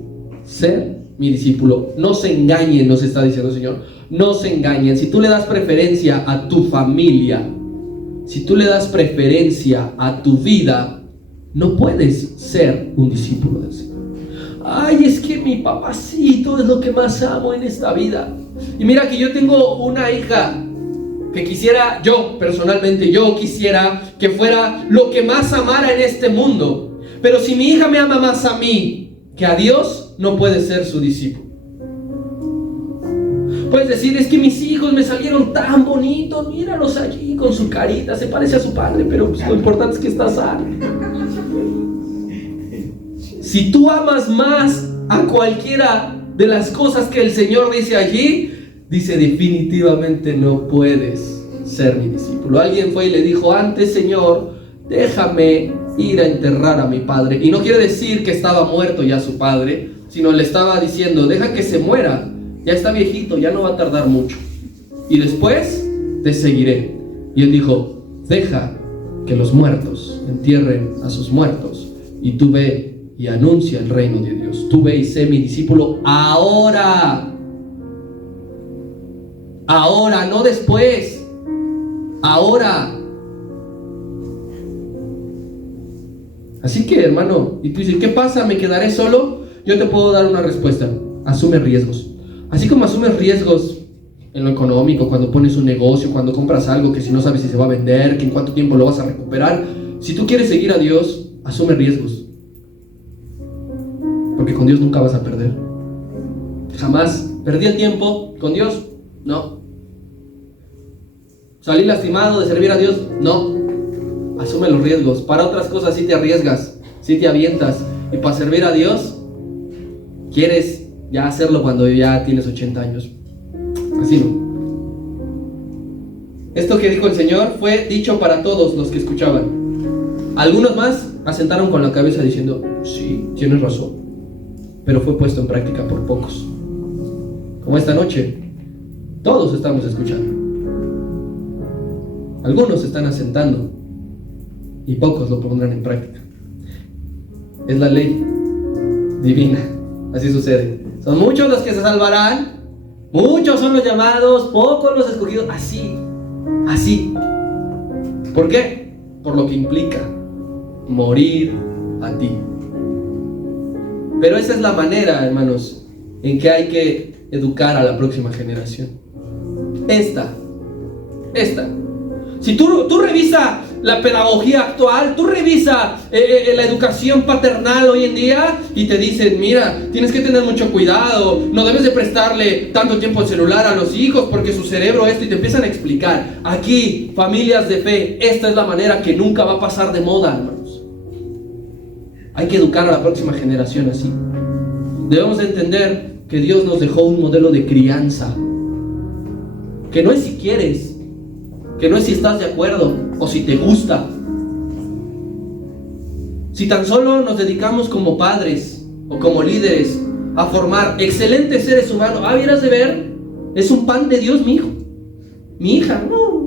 ser mi discípulo. No se engañen, nos está diciendo el Señor. No se engañen. Si tú le das preferencia a tu familia, si tú le das preferencia a tu vida, no puedes ser un discípulo del Señor. Ay, es que mi papacito es lo que más amo en esta vida. Y mira que yo tengo una hija que quisiera, yo personalmente, yo quisiera que fuera lo que más amara en este mundo. Pero si mi hija me ama más a mí que a Dios, no puede ser su discípulo. Puedes decir, es que mis hijos me salieron tan bonitos, míralos allí con su carita, se parece a su padre, pero pues, lo importante es que está sano. Si tú amas más a cualquiera de las cosas que el Señor dice allí, dice definitivamente no puedes ser mi discípulo. Alguien fue y le dijo, antes Señor, déjame ir a enterrar a mi padre. Y no quiere decir que estaba muerto ya su padre, sino le estaba diciendo, deja que se muera, ya está viejito, ya no va a tardar mucho. Y después te seguiré. Y él dijo, deja que los muertos entierren a sus muertos y tú ve y anuncia el reino de Dios. Tú ve y sé mi discípulo ahora. Ahora, no después. Ahora. Así que, hermano, y tú dices, ¿qué pasa? ¿Me quedaré solo? Yo te puedo dar una respuesta. Asume riesgos. Así como asumes riesgos en lo económico, cuando pones un negocio, cuando compras algo que si no sabes si se va a vender, que en cuánto tiempo lo vas a recuperar. Si tú quieres seguir a Dios, asume riesgos. Porque con Dios nunca vas a perder. Jamás. ¿Perdí el tiempo con Dios? No. ¿Salí lastimado de servir a Dios? No. Asume los riesgos. Para otras cosas sí te arriesgas, sí te avientas. Y para servir a Dios, quieres ya hacerlo cuando ya tienes 80 años. Así no. Esto que dijo el Señor fue dicho para todos los que escuchaban. Algunos más asentaron con la cabeza diciendo, sí, tienes razón, pero fue puesto en práctica por pocos. Como esta noche, todos estamos escuchando. Algunos están asentando y pocos lo pondrán en práctica. Es la ley divina, así sucede. Son muchos los que se salvarán, muchos son los llamados, pocos los escogidos. Así. ¿Por qué? Por lo que implica morir a ti. Pero esa es la manera, hermanos, en que hay que educar a la próxima generación. Esta. Si tú revisa la pedagogía actual, tú revisa la educación paternal hoy en día y te dicen, mira, tienes que tener mucho cuidado, no debes de prestarle tanto tiempo al celular a los hijos porque su cerebro esto, y te empiezan a explicar. Aquí, familias de fe, esta es la manera que nunca va a pasar de moda, hermanos. Hay que educar a la próxima generación así. Debemos de entender que Dios nos dejó un modelo de crianza, que no es si quieres, que no es si estás de acuerdo o si te gusta. Si tan solo nos dedicamos como padres o como líderes a formar excelentes seres humanos, vieras de ver, es un pan de Dios mi hijo, mi hija, no.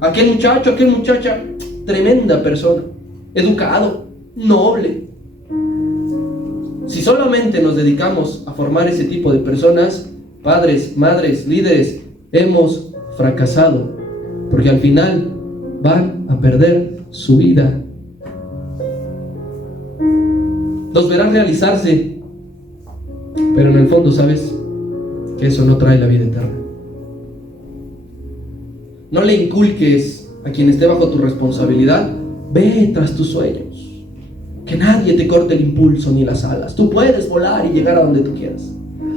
Aquel muchacho, aquella muchacha, tremenda persona, educado, noble. Si solamente nos dedicamos a formar ese tipo de personas, padres, madres, líderes, hemos fracasado, porque al final van a perder su vida. Los verán realizarse, pero en el fondo sabes que eso no trae la vida eterna. No le inculques a quien esté bajo tu responsabilidad, ve tras tus sueños, que nadie te corte el impulso ni las alas. Tú puedes volar y llegar a donde tú quieras.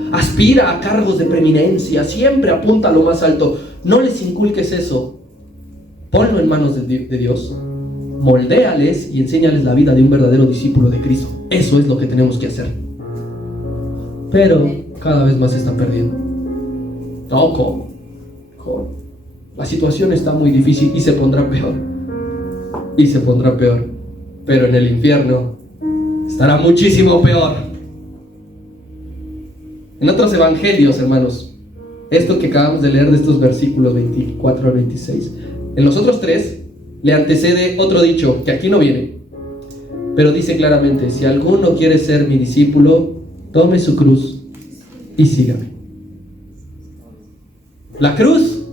Aspira a cargos de preeminencia, siempre apunta a lo más alto. No les inculques eso. Ponlo en manos de Dios. Moldéales y enséñales la vida de un verdadero discípulo de Cristo. Eso es lo que tenemos que hacer. Pero cada vez más se está perdiendo. ¿Cómo? La situación está muy difícil y se pondrá peor. Pero en el infierno estará muchísimo peor. En otros evangelios, hermanos, esto que acabamos de leer de estos versículos 24 al 26, en los otros tres le antecede otro dicho que aquí no viene, pero dice claramente: si alguno quiere ser mi discípulo, tome su cruz y sígame. La cruz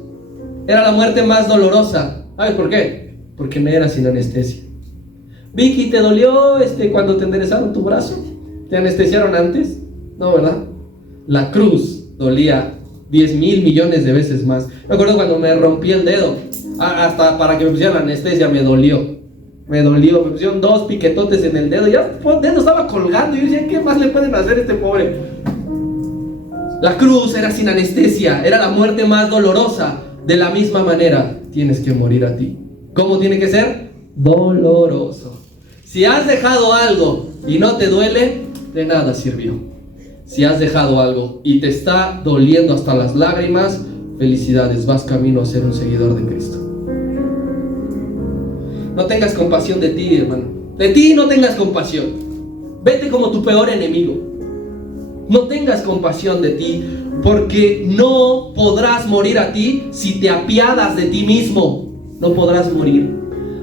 era la muerte más dolorosa. ¿Sabes por qué? Porque me era sin anestesia. Vicky, ¿te dolió cuando te enderezaron tu brazo? ¿Te anestesiaron antes? No, ¿verdad? La cruz dolía 10,000 millones de veces más. Me acuerdo cuando me rompí el dedo, hasta para que me pusieran anestesia me dolió. Me pusieron 2 piquetotes en el dedo. Ya el dedo estaba colgando y yo decía, ¿qué más le pueden hacer a este pobre? La cruz era sin anestesia, era la muerte más dolorosa. De la misma manera tienes que morir a ti. ¿Cómo tiene que ser? Doloroso. Si has dejado algo y no te duele, de nada sirvió. Si has dejado algo y te está doliendo hasta las lágrimas, felicidades, vas camino a ser un seguidor de Cristo. No tengas compasión de ti, hermano. De ti no tengas compasión. Vete como tu peor enemigo. No tengas compasión de ti, porque no podrás morir a ti si te apiadas de ti mismo. No podrás morir.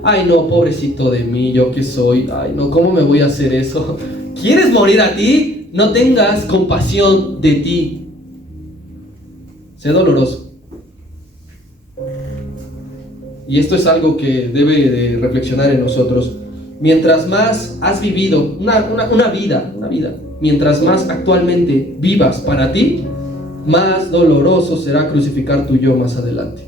Ay, no, pobrecito de mí, yo que soy. Ay, no, ¿cómo me voy a hacer eso? ¿Quieres morir a ti? No tengas compasión de ti. Sé doloroso. Y esto es algo que debe de reflexionar en nosotros. Mientras más has vivido una vida, mientras más actualmente vivas para ti, más doloroso será crucificar tu yo más adelante.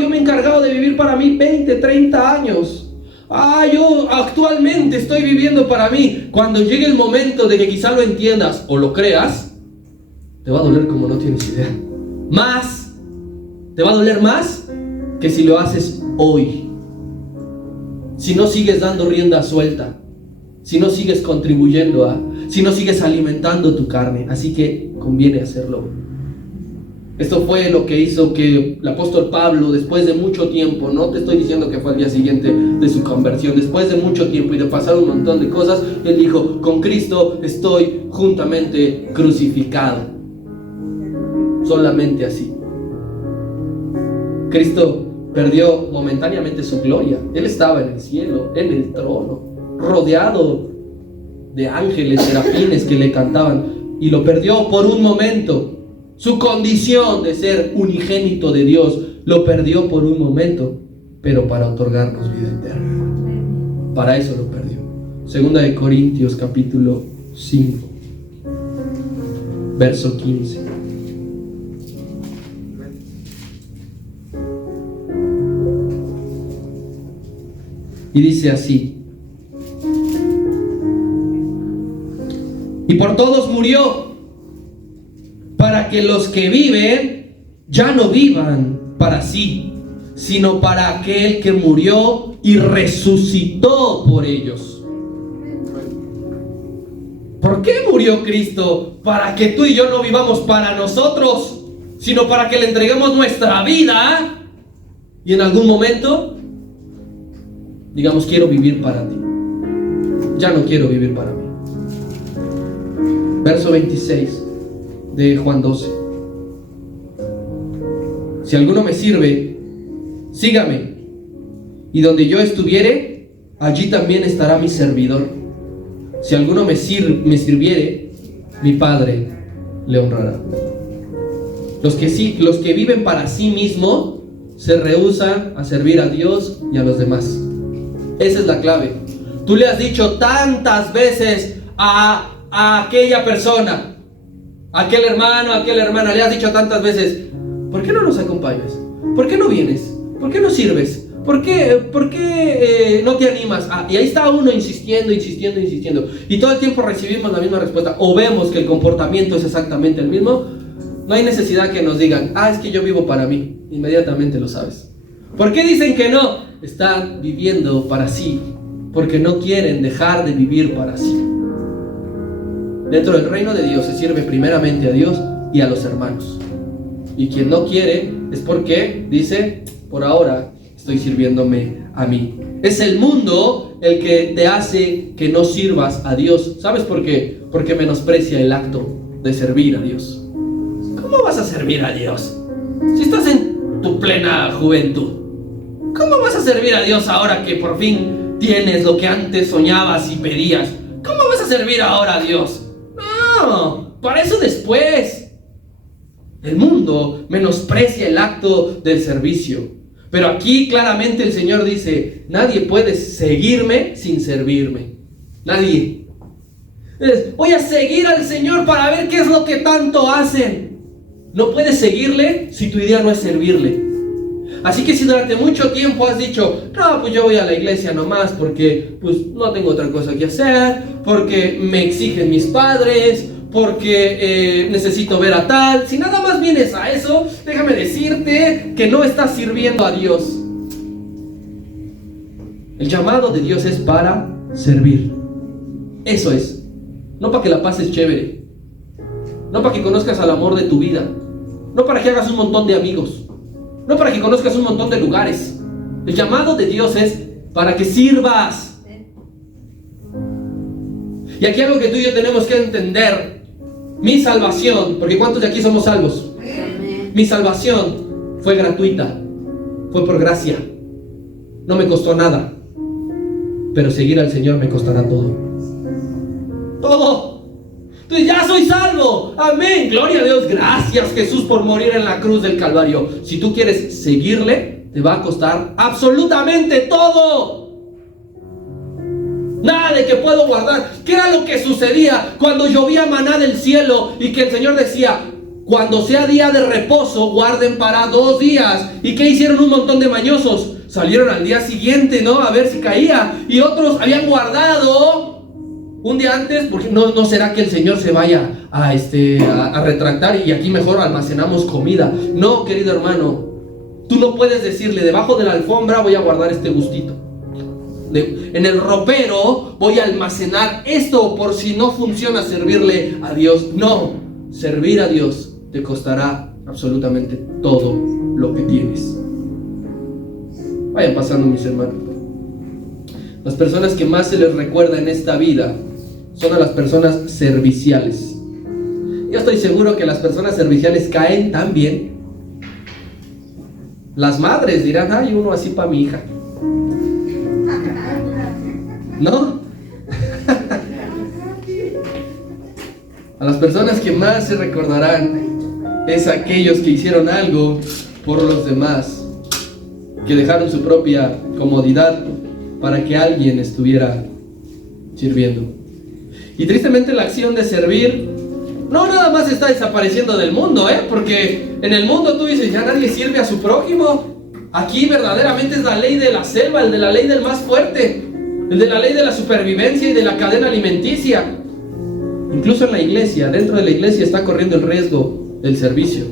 Yo me he encargado de vivir para mí 20, 30 años. Yo actualmente estoy viviendo para mí. Cuando llegue el momento de que quizá lo entiendas o lo creas, te va a doler como no tienes idea. Te va a doler más que si lo haces hoy. Si no sigues dando rienda suelta, si no sigues contribuyendo si no sigues alimentando tu carne. Así que conviene hacerlo. Esto fue lo que hizo que el apóstol Pablo, después de mucho tiempo, no te estoy diciendo que fue al día siguiente de su conversión, después de mucho tiempo y de pasar un montón de cosas, él dijo: con Cristo estoy juntamente crucificado. Solamente así. Cristo perdió momentáneamente su gloria. Él estaba en el cielo, en el trono, rodeado de ángeles, serafines que le cantaban, y lo perdió por un momento. Su condición de ser unigénito de Dios lo perdió por un momento, pero para otorgarnos vida eterna. Para eso lo perdió. Segunda de Corintios capítulo 5, verso 15. Y dice así: y por todos murió, para que los que viven ya no vivan para sí, sino para aquel que murió y resucitó por ellos. ¿Por qué murió Cristo? Para que tú y yo no vivamos para nosotros, sino para que le entreguemos nuestra vida y en algún momento digamos: quiero vivir para ti, ya no quiero vivir para mí. Verso 26 de Juan 12. Si alguno me sirve, sígame, y donde yo estuviere, allí también estará mi servidor. Si alguno me sirviere, mi Padre le honrará. Los que viven para sí mismos se rehúsan a servir a Dios y a los demás. Esa es la clave. Tú le has dicho tantas veces a aquella persona, a aquel hermano, a aquella hermana, le has dicho tantas veces: ¿por qué no nos acompañas? ¿Por qué no vienes? ¿Por qué no sirves? ¿Por qué no te animas? Y ahí está uno insistiendo. Y todo el tiempo recibimos la misma respuesta, o vemos que el comportamiento es exactamente el mismo. No hay necesidad que nos digan: es que yo vivo para mí. Inmediatamente lo sabes. ¿Por qué dicen que no? Están viviendo para sí, porque no quieren dejar de vivir para sí. Dentro del reino de Dios se sirve primeramente a Dios y a los hermanos. Y quien no quiere es porque dice: por ahora estoy sirviéndome a mí. Es el mundo el que te hace que no sirvas a Dios. ¿Sabes por qué? Porque menosprecia el acto de servir a Dios. ¿Cómo vas a servir a Dios si estás en tu plena juventud? ¿Cómo vas a servir a Dios ahora que por fin tienes lo que antes soñabas y pedías? ¿Cómo vas a servir ahora a Dios? No, para eso después. El mundo menosprecia el acto del servicio. Pero aquí claramente el Señor dice: nadie puede seguirme sin servirme. Nadie. Voy a seguir al Señor para ver qué es lo que tanto hacen. No puedes seguirle si tu idea no es servirle. Así que si durante mucho tiempo has dicho: no, pues yo voy a la iglesia nomás porque pues no tengo otra cosa que hacer, porque me exigen mis padres, porque necesito ver a tal. Si nada más vienes a eso, déjame decirte que no estás sirviendo a Dios. El llamado de Dios es para servir. Eso es. No para que la pases chévere, no para que conozcas al amor de tu vida, no para que hagas un montón de amigos, no para que conozcas un montón de lugares. El llamado de Dios es para que sirvas. Y aquí algo que tú y yo tenemos que entender: mi salvación, porque ¿cuántos de aquí somos salvos? Mi salvación fue gratuita, fue por gracia, no me costó nada, pero seguir al Señor me costará todo. Todo. Entonces ya soy salvo, amén, gloria a Dios, gracias Jesús por morir en la cruz del Calvario. Si tú quieres seguirle, te va a costar absolutamente todo. Nada de que puedo guardar. ¿Qué era lo que sucedía cuando llovía maná del cielo y que el Señor decía: cuando sea día de reposo, guarden para 2 días? ¿Y qué hicieron un montón de mañosos? Salieron al día siguiente, ¿no? A ver si caía. Y otros habían guardado un día antes, porque no será que el Señor se vaya a retractar y aquí mejor almacenamos comida. No, querido hermano, tú no puedes decirle: debajo de la alfombra voy a guardar este gustito. en el ropero voy a almacenar esto por si no funciona servirle a Dios. No, servir a Dios te costará absolutamente todo lo que tienes. Vayan pasando, mis hermanos. Las personas que más se les recuerda en esta vida son a las personas serviciales. Yo estoy seguro que las personas serviciales caen tan bien. Las madres dirán, ay, uno así para mi hija. ¿No? A las personas que más se recordarán es aquellos que hicieron algo por los demás, que dejaron su propia comodidad para que alguien estuviera sirviendo. Y tristemente la acción de servir no nada más está desapareciendo del mundo, porque en el mundo tú dices, ya nadie sirve a su prójimo. Aquí verdaderamente es la ley de la selva, el de la ley del más fuerte, el de la ley de la supervivencia y de la cadena alimenticia. Incluso en la iglesia, dentro de la iglesia está corriendo el riesgo del servicio.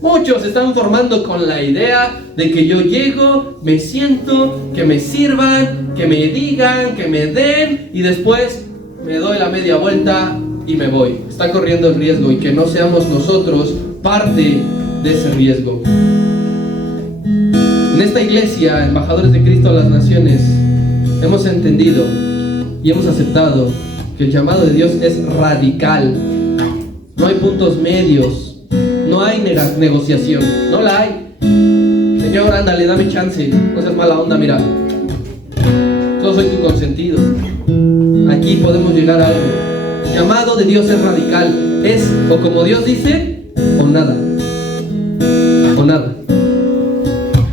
Muchos se están formando con la idea de que yo llego, me siento, que me sirvan, que me digan, que me den y después me doy la media vuelta y me voy. Está corriendo el riesgo, y que no seamos nosotros parte de ese riesgo. En esta iglesia, embajadores de Cristo a las naciones, hemos entendido y hemos aceptado que el llamado de Dios es radical. No hay puntos medios, no hay negociación, no la hay. Señor, ándale, dame chance, no seas mala onda, mira, yo soy tu consentido. Aquí podemos llegar a algo. El llamado de Dios es radical, es o como Dios dice, o nada, o nada.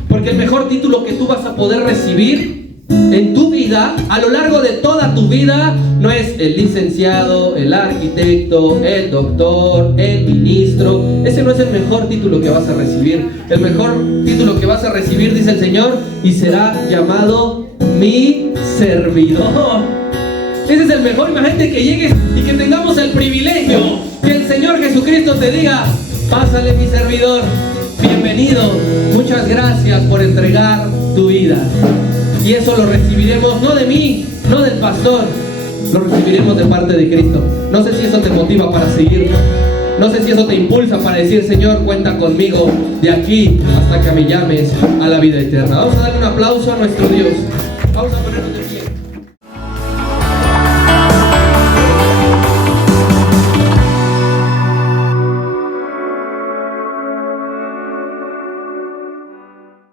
Porque el mejor título que tú vas a poder recibir en tu vida, a lo largo de toda tu vida, no es el licenciado, el arquitecto, el doctor, el ministro. Ese no es el mejor título que vas a recibir. El mejor título que vas a recibir, dice el Señor, y será llamado mi servidor. Ese es el mejor. Imagínate que llegues y que tengamos el privilegio que el Señor Jesucristo te diga, pásale, mi servidor, bienvenido, muchas gracias por entregar tu vida. Y eso lo recibiremos no de mí, no del pastor, lo recibiremos de parte de Cristo. No sé si eso te motiva para seguirlo. No sé si eso te impulsa para decir, Señor, cuenta conmigo de aquí hasta que me llames a la vida eterna. Vamos a darle un aplauso a nuestro Dios. Vamos a poner